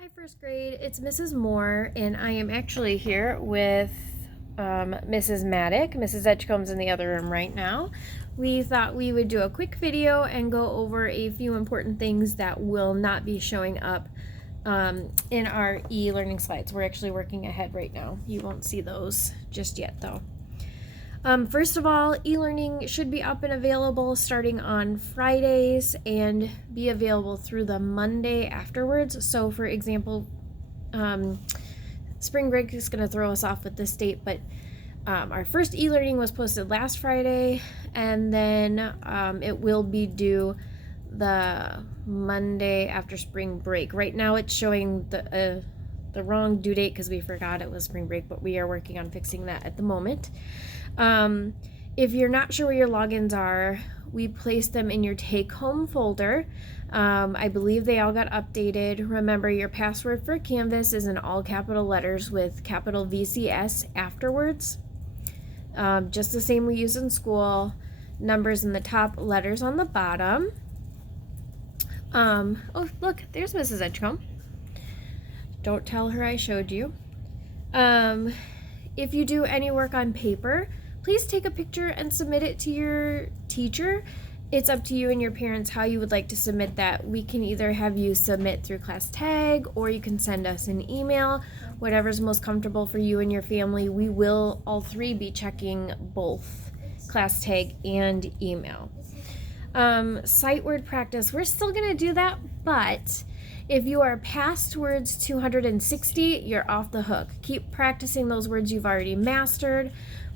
Hi, first grade. It's Mrs. Moore, and I am actually here with Mrs. Maddock. Mrs. Edgecombe's in the other room right now. We thought we would do a quick video and go over a few important things that will not be showing up in our e-learning slides. We're actually working ahead right now. You won't see those just yet, though. First of all, e-learning should be up and available starting on Fridays and be available through the Monday afterwards. So for example, spring break is going to throw us off with this date, but our first e-learning was posted last Friday, and then it will be due the Monday after spring break. Right now it's showing the wrong due date because we forgot it was spring break, but we are working on fixing that at the moment. If you're not sure where your logins are, we placed them in your take-home folder. I believe they all got updated. Remember, your password for Canvas is in all capital letters with capital VCS afterwards. Just the same we use in school. Numbers in the top, letters on the bottom. Oh, look, there's Mrs. Edgecombe. Don't tell her I showed you. If you do any work on paper, please take a picture and submit it to your teacher. It's up to you and your parents how you would like to submit that. We can either have you submit through class tag, or you can send us an email, whatever's most comfortable for you and your family. We will all three be checking both class tag and email. Sight word practice, we're still gonna do that, but if you are past words 260, you're off the hook. Keep practicing those words you've already mastered.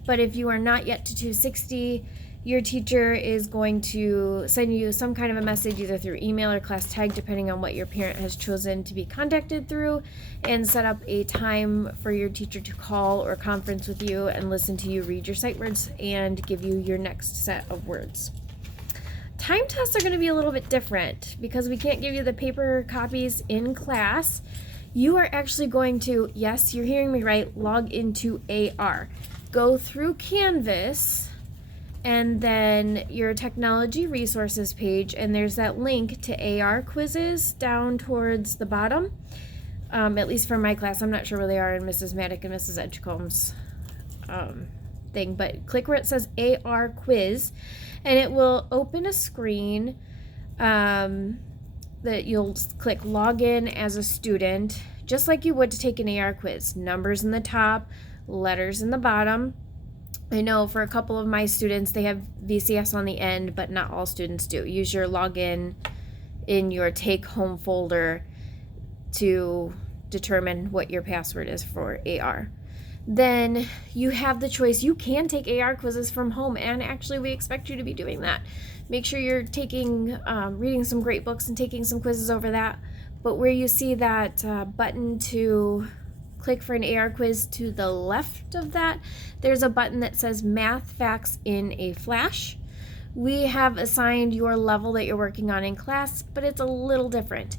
But if you are not yet to 260, your teacher is going to send you some kind of a message either through email or class tag, depending on what your parent has chosen to be contacted through, and set up a time for your teacher to call or conference with you and listen to you read your sight words and give you your next set of words. Time tests are going to be a little bit different because we can't give you the paper copies in class. You are actually going to, yes, you're hearing me right, log into AR. Go through Canvas and then your technology resources page, and there's that link to AR quizzes down towards the bottom. At least for my class, I'm not sure where they are in Mrs. Maddock and Mrs. Edgecombe's thing, but click where it says AR quiz, and it will open a screen that you'll click login as a student, just like you would to take an AR quiz. Numbers in the top, letters in the bottom. I know for a couple of my students, they have VCS on the end, but not all students do. Use your login in your take-home folder to determine what your password is for AR. Then you have the choice. You can take AR quizzes from home, and actually we expect you to be doing that. Make sure you're taking, reading some great books and taking some quizzes over that. But where you see that button to click for an AR quiz, to the left of that, there's a button that says Math Facts in a Flash. We have assigned your level that you're working on in class, but it's a little different.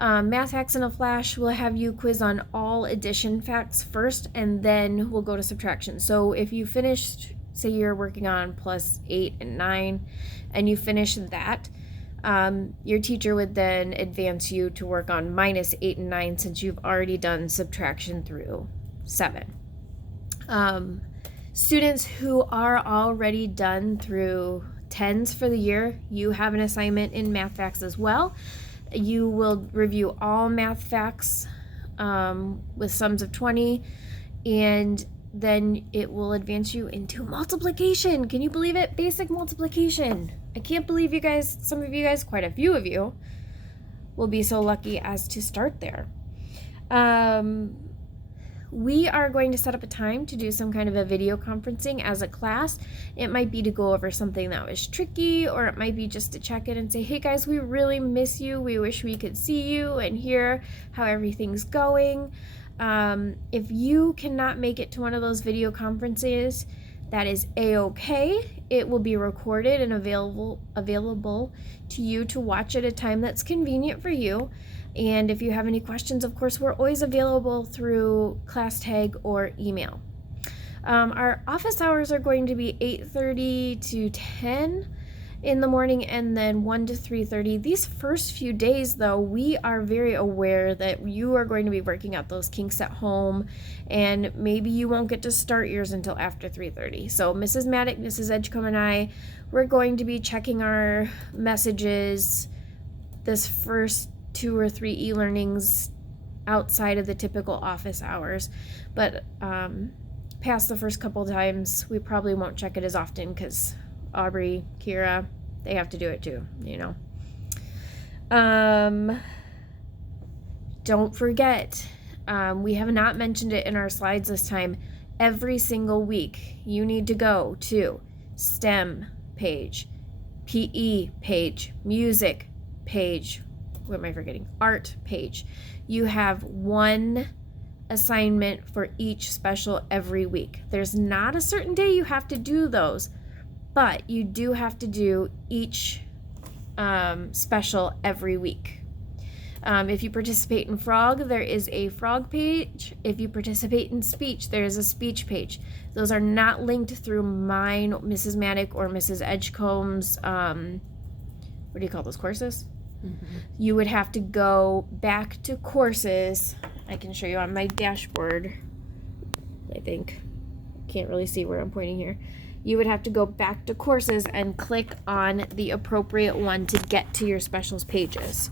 Math Facts in a Flash will have you quiz on all addition facts first, and then we'll go to subtraction. So if you finished, say you're working on plus 8 and 9, and you finish that, your teacher would then advance you to work on minus 8 and 9 since you've already done subtraction through 7. Students who are already done through 10s for the year, you have an assignment in Math Facts as well. You will review all math facts with sums of 20, and then it will advance you into multiplication. Can you believe it? Basic multiplication. I can't believe you guys, some of you guys, quite a few of you, will be so lucky as to start there. We are going to set up a time to do some kind of a video conferencing as a class. It might be to go over something that was tricky, or it might be just to check in and say, hey guys, we really miss you. We wish we could see you and hear how everything's going. If you cannot make it to one of those video conferences, that is a-okay. It will be recorded and available to you to watch at a time that's convenient for you. And if you have any questions, of course, we're always available through class tag or email. Our office hours are going to be 8:30 to 10, in the morning and then 1 to 3:30. These first few days, though, we are very aware that you are going to be working out those kinks at home, and maybe you won't get to start yours until after 3:30. So Mrs. Maddock, Mrs. Edgecombe, and I, we're going to be checking our messages this first 2 or 3 e-learnings outside of the typical office hours, but past the first couple times, we probably won't check it as often because Aubrey, Kira, they have to do it too, you know. Don't forget, we have not mentioned it in our slides this time. Every single week, you need to go to STEM page, PE page, music page, what am I forgetting? Art page. You have one assignment for each special every week. There's not a certain day you have to do those, but you do have to do each special every week. If you participate in frog, there is a frog page. If you participate in speech, there is a speech page. Those are not linked through mine, Mrs. Maddock, or Mrs. Edgecombe's, what do you call those, courses? Mm-hmm. You would have to go back to courses. I can show you on my dashboard, I think. Can't really see where I'm pointing here. You would have to go back to courses and click on the appropriate one to get to your specials pages.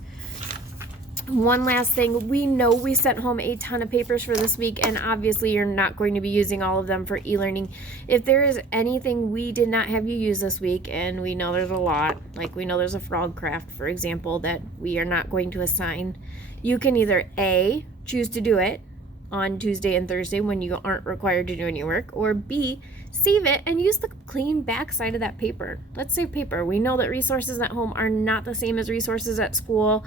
One last thing, we know we sent home a ton of papers for this week, and obviously you're not going to be using all of them for e-learning. If there is anything we did not have you use this week, and we know there's a lot, like we know there's a frog craft, for example, that we are not going to assign, you can either A, choose to do it on Tuesday and Thursday when you aren't required to do any work, or B, save it and use the clean back side of that paper. Let's save paper. We know that resources at home are not the same as resources at school.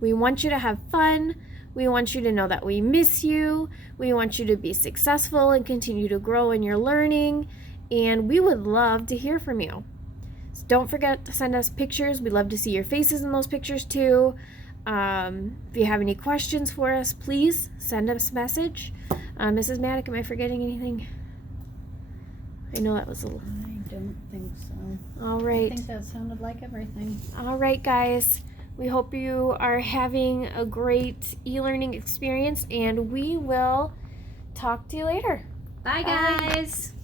We want you to have fun. We want you to know that we miss you. We want you to be successful and continue to grow in your learning. And we would love to hear from you. So don't forget to send us pictures. We'd love to see your faces in those pictures too. If you have any questions for us, please send us a message. Mrs. Maddock, am I forgetting anything? I know that was a little... I don't think so. All right. I think that sounded like everything. All right, guys. We hope you are having a great e-learning experience, and we will talk to you later. Bye, guys.